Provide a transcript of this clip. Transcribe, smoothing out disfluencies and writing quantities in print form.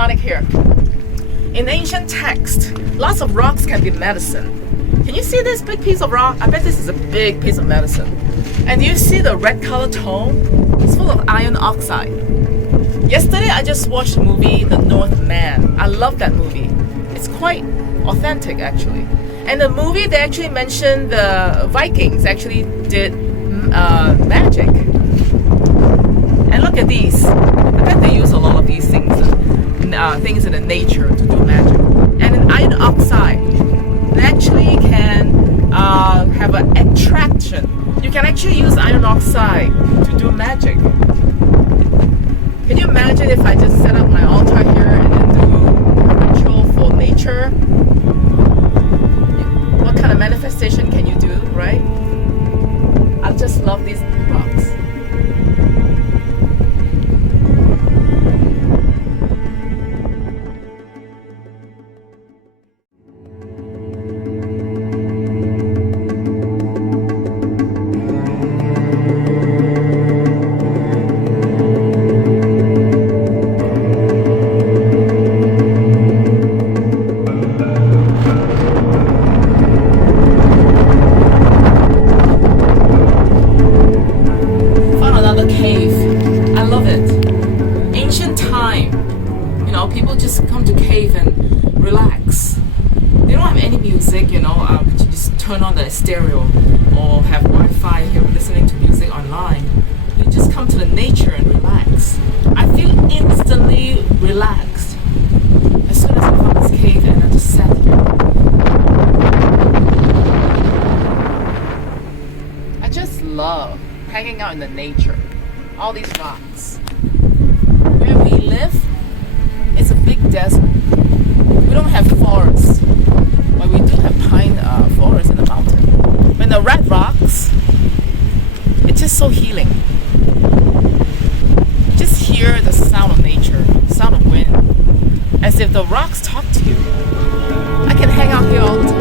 iconic here. In ancient text, lots of rocks can be medicine. Can you see this big piece of rock? I bet this is a big piece of medicine. And do you see the red color tone? It's full of iron oxide. Yesterday I just watched the movie The Northman. I love that movie. It's quite authentic actually. And the movie, they actually mentioned the Vikings actually did magic. And look at these. I bet they use a lot of these things in the nature to do magic. And in iron oxide, they actually can have an attraction. You can actually use iron oxide to do magic. Can you imagine if I just set up my altar here and then do a ritual for nature? What kind of manifestation can you do, right? I just love these rocks. People just come to cave and relax. They don't have any music, you just turn on the stereo or have Wi-Fi here listening to music online. You just come to the nature and relax. I feel instantly relaxed as soon as I found this cave and I just sat here. I just love hanging out in the nature. All these rocks. Where we live, it's a big desert. We don't have forests, but we do have pine forests in the mountain. When the red rocks, it's just so healing. Just hear the sound of nature, sound of wind, as if the rocks talk to you. I can hang out here all the time.